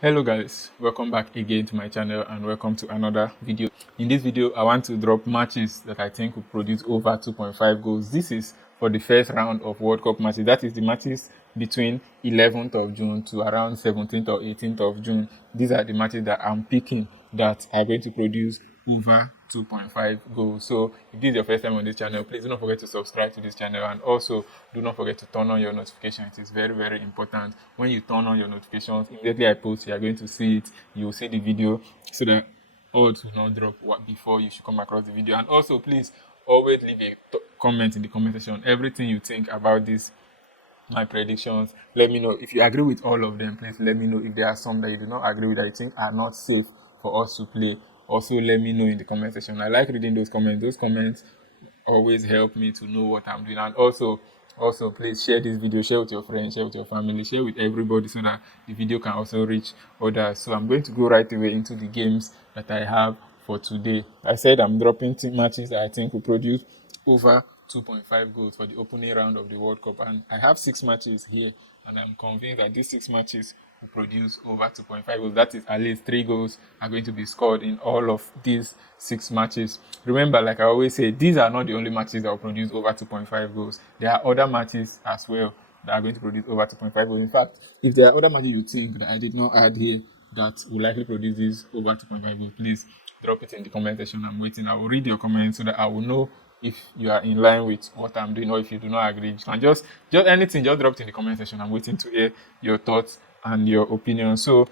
Hello guys, welcome back again to my channel and welcome to another video. In this video I want to drop matches that I think will produce over 2.5 goals. This is for the first round of World Cup matches. That is the matches between 11th of June to around 17th or 18th of June. These are the matches that I'm picking that are going to produce over 2.5 goals. So if this is your first time on this channel, please do not forget to subscribe to this channel, and also do not forget to turn on your notifications. It is very, very important. When you turn on your notifications, immediately I post, you are going to see it. You will see the video so that odds will not drop before you should come across the video. And also, please always leave a comment in the comment section. Everything you think about this, my predictions, let me know. If you agree with all of them, please let me know. If there are some that you do not agree with, that you think are not safe for us to play, also let me know in the comment section. I like reading those comments. Those comments always help me to know what I'm doing. And also please share this video, share with your friends, share with your family, share with everybody, so that the video can also reach others. So I'm going to go right away into the games that I have for today. I said I'm dropping matches that I think will produce over 2.5 goals for the opening round of the World Cup, and I have 6 matches here, and I'm convinced that these 6 matches will produce over 2.5 goals. That is, at least 3 goals are going to be scored in all of these 6 matches. Remember, like I always say, these are not the only matches that will produce over 2.5 goals. There are other matches as well that are going to produce over 2.5 goals. In fact, if there are other matches you think that I did not add here that will likely produce this over 2.5 goals, please drop it in the comment section. I'm waiting. I will read your comments so that I will know if you are in line with what I'm doing, or if you do not agree. You can just anything, just drop it in the comment section. I'm waiting to hear your thoughts and your opinions. So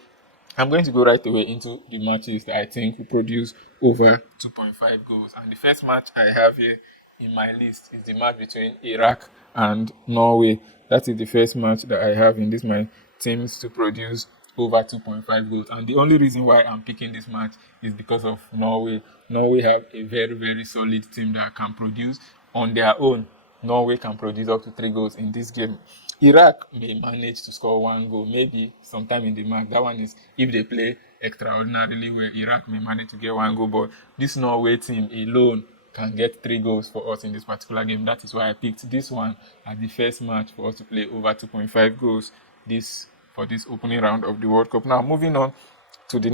I'm going to go right away into the matches that I think will produce over 2.5 goals. And the first match I have here in my list is the match between Iraq and Norway. That is the first match that I have in this my teams to produce over 2.5 goals. And the only reason why I'm picking this match is because of Norway. Norway have a very, very solid team that can produce on their own. Norway can produce up to 3 goals in this game. Iraq may manage to score 1 goal, maybe sometime in the match. That one is if they play extraordinarily well. Iraq may manage to get 1 goal, but this Norway team alone can get 3 goals for us in this particular game. That is why I picked this one as the first match for us to play over 2.5 goals for this opening round of the World Cup. Now moving on to the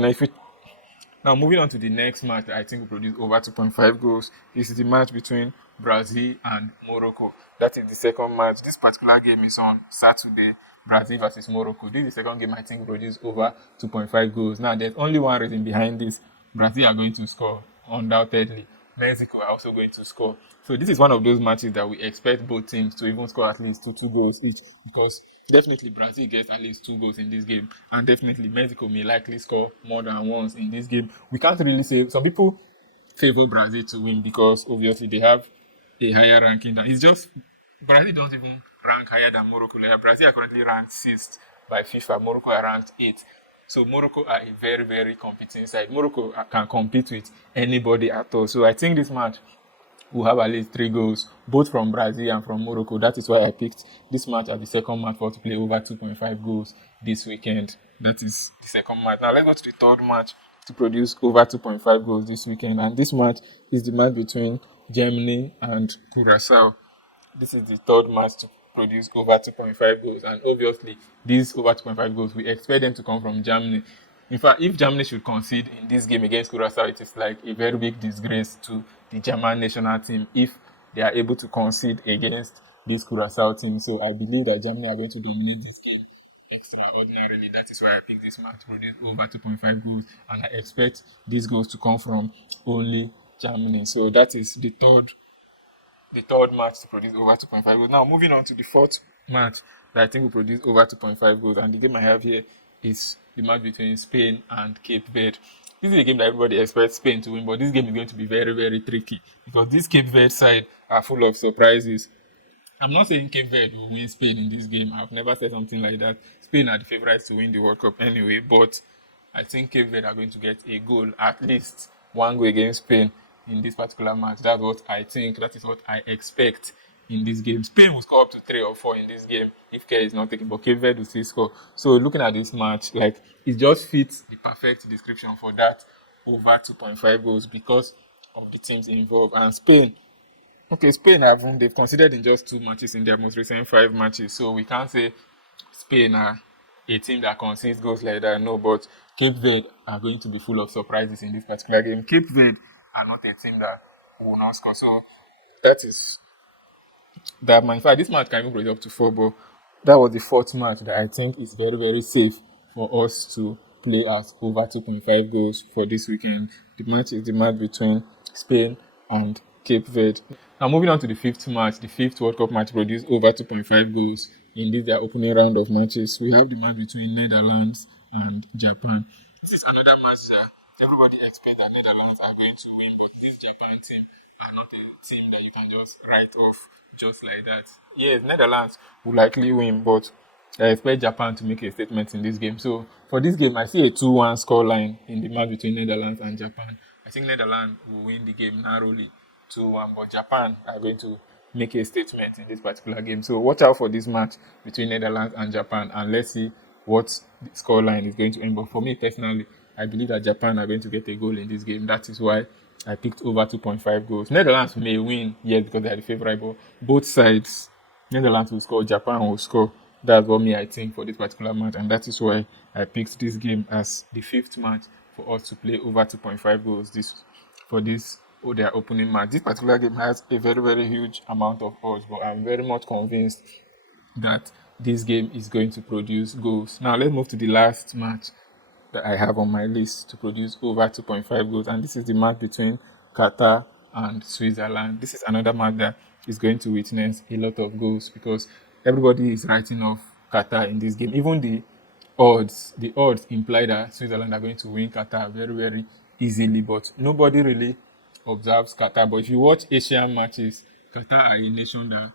next match that I think will produce over 2.5 goals. This is the match between Brazil and Morocco. That is the second match. This particular game is on Saturday. Brazil versus Morocco. This is the second game I think will produce over 2.5 goals. Now, there's only one reason behind this. Brazil are going to score, undoubtedly. Mexico are also going to score. So this is one of those matches that we expect both teams to even score at least 2 goals each, because definitely Brazil gets at least 2 goals in this game, and definitely Mexico may likely score more than once in this game. We can't really say. Some people favor Brazil to win because obviously they have a higher ranking. It's just Brazil don't even rank higher than Morocco. Like Brazil are currently ranked 6th by FIFA. Morocco are ranked 8th. So Morocco are a very, very competing side. Morocco can compete with anybody at all. So I think this match will have at least 3 goals, both from Brazil and from Morocco. That is why I picked this match as the second match for us to play over 2.5 goals this weekend. That is the second match. Now let's go to the third match to produce over 2.5 goals this weekend. And this match is the match between Germany and Curacao. This is the third match to produce over 2.5 goals. And obviously, these over 2.5 goals, we expect them to come from Germany. In fact, if Germany should concede in this game against Curacao, it is like a very big disgrace to the German national team if they are able to concede against this Curacao team. So I believe that Germany are going to dominate this game extraordinarily. That is why I picked this match to produce over 2.5 goals. And I expect these goals to come from only Germany. So that is the third match to produce over 2.5 goals. Now, moving on to the fourth match that I think will produce over 2.5 goals. And the game I have here is the match between Spain and Cape Verde. This is a game that everybody expects Spain to win, but this game is going to be very, very tricky because this Cape Verde side are full of surprises. I'm not saying Cape Verde will win Spain in this game. I've never said something like that. Spain are the favourites to win the World Cup anyway, but I think Cape Verde are going to get a goal, at least 1 goal against Spain in this particular match. That's what I think. That is what I expect in this game. Spain will score up to 3 or 4 in this game if care is not taken, but Cape Verde will still score. So looking at this match, like, it just fits the perfect description for that over 2.5 goals because of the teams involved. And Spain they've conceded in just 2 matches in their most recent 5 matches. So we can't say Spain are a team that concedes goals like that. No, but Cape Verde are going to be full of surprises in this particular game. Cape Verde are not a team that will not score. So that is that. In fact, this match can even go up to 4, but that was the fourth match that I think is very, very safe for us to play as over 2.5 goals for this weekend. The match is the match between Spain and Cape Verde. Now moving on to the fifth match, the fifth World Cup match produced over 2.5 goals in this their opening round of matches. We have the match between Netherlands and Japan. This is another match everybody expects that Netherlands are going to win, but this Japan team are not a team that you can just write off just like that. Yes, Netherlands will likely win, but I expect Japan to make a statement in this game. So for this game, I see a 2-1 scoreline in the match between Netherlands and Japan. I think Netherlands will win the game narrowly 2-1, but Japan are going to make a statement in this particular game. So watch out for this match between Netherlands and Japan, and let's see what the scoreline is going to end. But for me personally, I believe that Japan are going to get a goal in this game. That is why I picked over 2.5 goals. Netherlands may win, yes, because they are the favourite, but both sides, Netherlands will score, Japan will score. That's what I think for this particular match, and that is why I picked this game as the fifth match for us to play over 2.5 goals their opening match. This particular game has a very, very huge amount of odds, but I'm very much convinced that this game is going to produce goals. Now let's move to the last match that I have on my list to produce over 2.5 goals, and this is the match between Qatar and Switzerland. This is another match that is going to witness a lot of goals because everybody is writing off Qatar in this game. Even the odds imply that Switzerland are going to win Qatar very, very easily, but nobody really observes Qatar. But if you watch Asian matches, Qatar are a nation that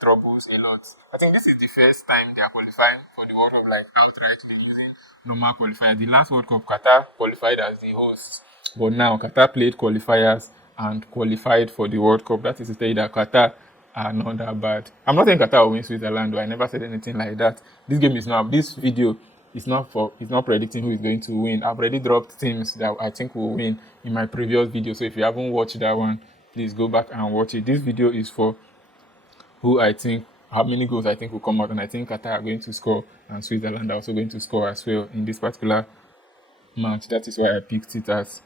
troubles a lot. I think this is the first time they are qualifying for the World Cup like outright. They're using normal qualifiers. The last World Cup, Qatar qualified as the host, but now Qatar played qualifiers and qualified for the World Cup. That is to say that Qatar are not that bad. I'm not saying Qatar will win Switzerland, though. I never said anything like that. This video is not predicting who is going to win. I've already dropped teams that I think will win in my previous video. So if you haven't watched that one, please go back and watch it. This video is for how many goals I think will come out, and I think Qatar are going to score and Switzerland are also going to score as well in this particular match. That is why I picked it as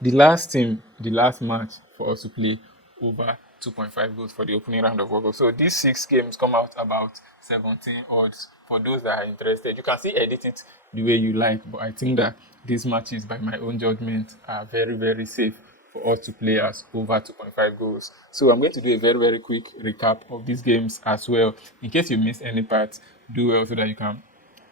the last match for us to play over 2.5 goals for the opening round of World Cup. So these 6 games come out about 17 odds for those that are interested. You can still edit it the way you like, but I think that these matches, by my own judgment, are very, very safe for us to play as over 2.5 goals. So I'm going to do a very, very quick recap of these games as well. In case you missed any part, do well so that you can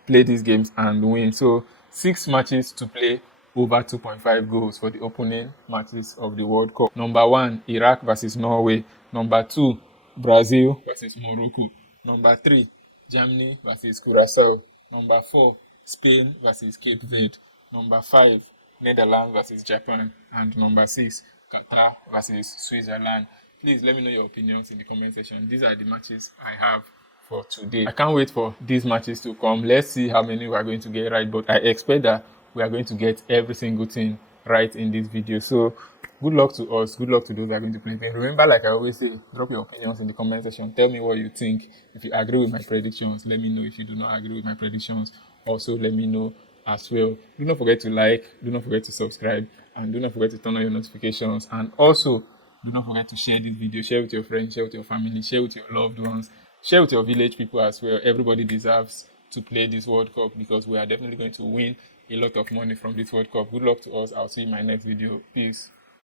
play these games and win. So 6 matches to play over 2.5 goals for the opening matches of the World Cup. Number 1, Iraq versus Norway. Number 2, Brazil versus Morocco. Number 3, Germany versus Curacao. Number 4, Spain versus Cape Verde. Number 5, Netherlands versus Japan. And number 6, Qatar versus Switzerland. Please let me know your opinions in the comment section. These are the matches I have for today. I can't wait for these matches to come. Let's see how many we are going to get right, but I expect that we are going to get every single thing right in this video. So good luck to us. Good luck to those that are going to play. And remember, like I always say, drop your opinions in the comment section. Tell me what you think. If you agree with my predictions, let me know. If you do not agree with my predictions, also let me know as well. Do not forget to like, do not forget to subscribe, and do not forget to turn on your notifications. And also, do not forget to share this video. Share with your friends, share with your family, share with your loved ones, share with your village people as well. Everybody deserves to play this World Cup because we are definitely going to win a lot of money from this World Cup. Good luck to us. I'll see you in my next video. Peace.